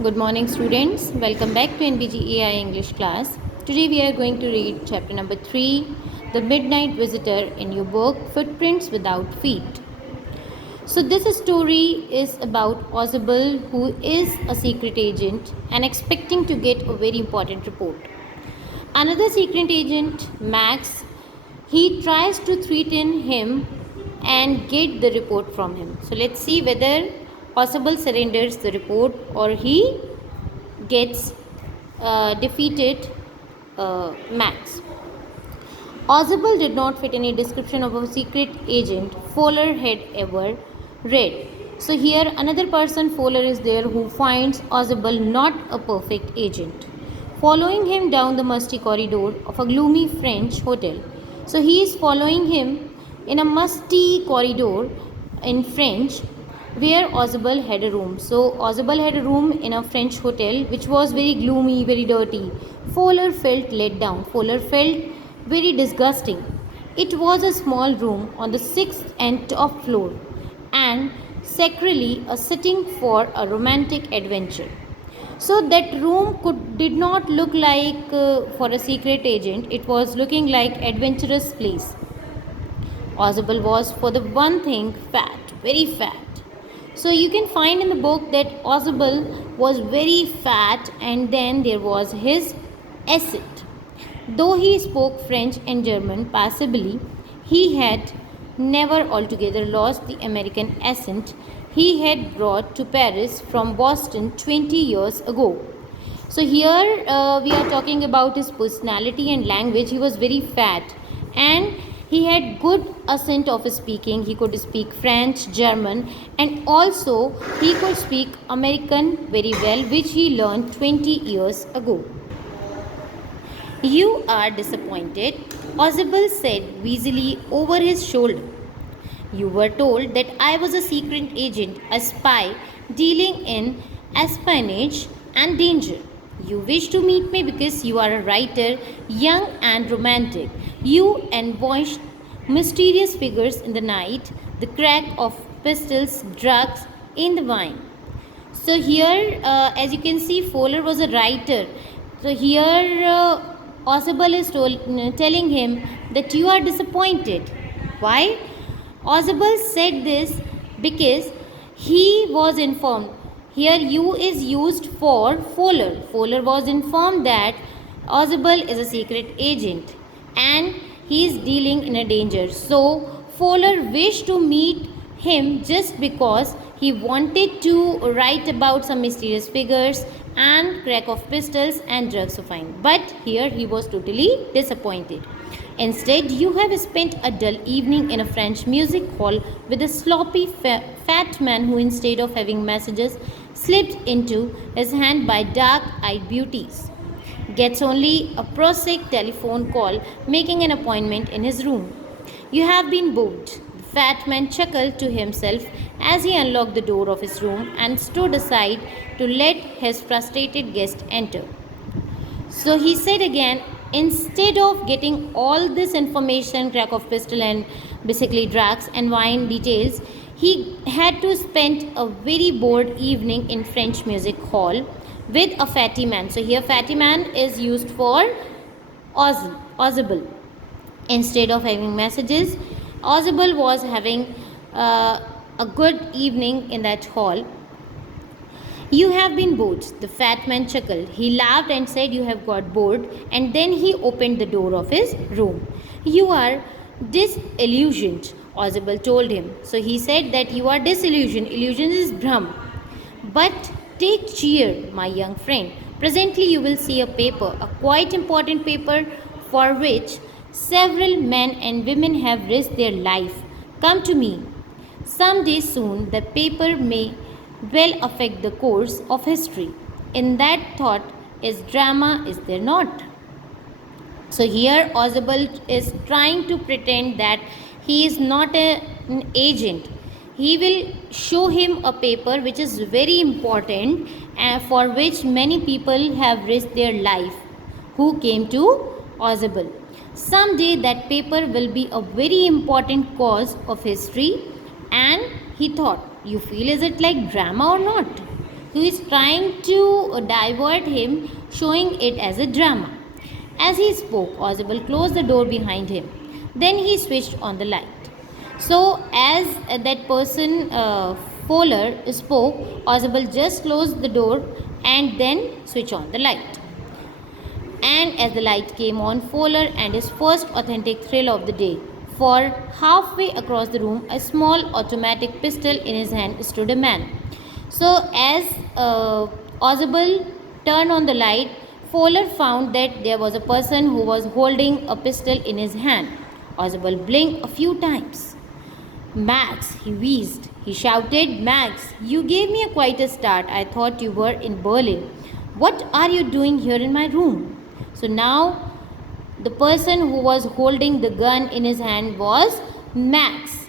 Good morning, students. Welcome back to NBG AI English class. Today we are going to read chapter number 3, The Midnight Visitor, in your book Footprints Without Feet. So this story is about Ozable, who is a secret agent and expecting to get a very important report. Another secret agent, Max, he tries to threaten him and get the report from him. So let's see whether Ozable surrenders the report or he gets defeated Max. Ozable did not fit any description of a secret agent Fowler had ever read. So here another person, Fowler, is there, who finds Ozable not a perfect agent. Following him down the musty corridor of a gloomy French hotel. So he is following him in a musty corridor in French where Ozable had a room. So Ozable had a room in a French hotel which was very gloomy, very dirty. Fowler felt let down. Fowler felt very disgusting. It was a small room on the sixth and top floor, and sacrally a setting for a romantic adventure. So that room did not look like for a secret agent. It was looking like adventurous place. Ozable was, for the one thing, fat, very fat. So you can find in the book that Ozable was very fat, and then there was his accent. Though he spoke French and German passably, he had never altogether lost the American accent he had brought to Paris from Boston 20 years ago. So here we are talking about his personality and language. He was very fat and he had good accent of speaking. He could speak French, German, and also he could speak American very well, which he learned 20 years ago. You are disappointed, Ozable said wheezily over his shoulder. You were told that I was a secret agent, a spy, dealing in espionage and danger. You wish to meet me because you are a writer, young and romantic. You envoy mysterious figures in the night, the crack of pistols, drugs in the wine. So here, as you can see, Fowler was a writer. So here, Ozable is telling him that you are disappointed. Why? Ozable said this because he was informed. Here, you is used for Fowler. Fowler was informed that Ozable is a secret agent and he is dealing in a danger. So, Fowler wished to meet him just because he wanted to write about some mysterious figures and crack of pistols and drugs of wine. But here he was totally disappointed. Instead, you have spent a dull evening in a French music hall with a sloppy fat man who, instead of having messages slipped into his hand by dark-eyed beauties, gets only a prosaic telephone call making an appointment in his room. You have been bored. The fat man chuckled to himself as he unlocked the door of his room and stood aside to let his frustrated guest enter. So he said again, instead of getting all this information, crack of pistol and basically drugs and wine details, he had to spend a very bored evening in French music hall with a fatty man. So here fatty man is used for Ozable. Instead of having messages, Ozable was having a good evening in that hall. You have been bored, the fat man chuckled. He laughed and said you have got bored, and then he opened the door of his room. You are disillusioned, Ozable told him. So he said that you are disillusioned. Illusion is Brahm. But take cheer, my young friend. Presently you will see a paper, a quite important paper for which several men and women have risked their life. Come to me. Some day soon the paper may well affect the course of history. In that thought is drama, is there not? So here Ozable is trying to pretend that he is not an agent. He will show him a paper which is very important and for which many people have risked their life who came to Ozable. Someday that paper will be a very important cause of history, and he thought, you feel is it like drama or not? who is trying to divert him, showing it as a drama. As he spoke, Ozable closed the door behind him. Then he switched on the light. So, as that person, Fowler, spoke, Ozable just closed the door and then switched on the light. And as the light came on, Fowler and his first authentic thrill of the day. For halfway across the room, a small automatic pistol in his hand stood a man. So, as Ozable turned on the light, Fowler found that there was a person who was holding a pistol in his hand. Ozable blinked a few times. Max, he wheezed. He shouted, Max, you gave me quite a start. I thought you were in Berlin. What are you doing here in my room? So now the person who was holding the gun in his hand was Max.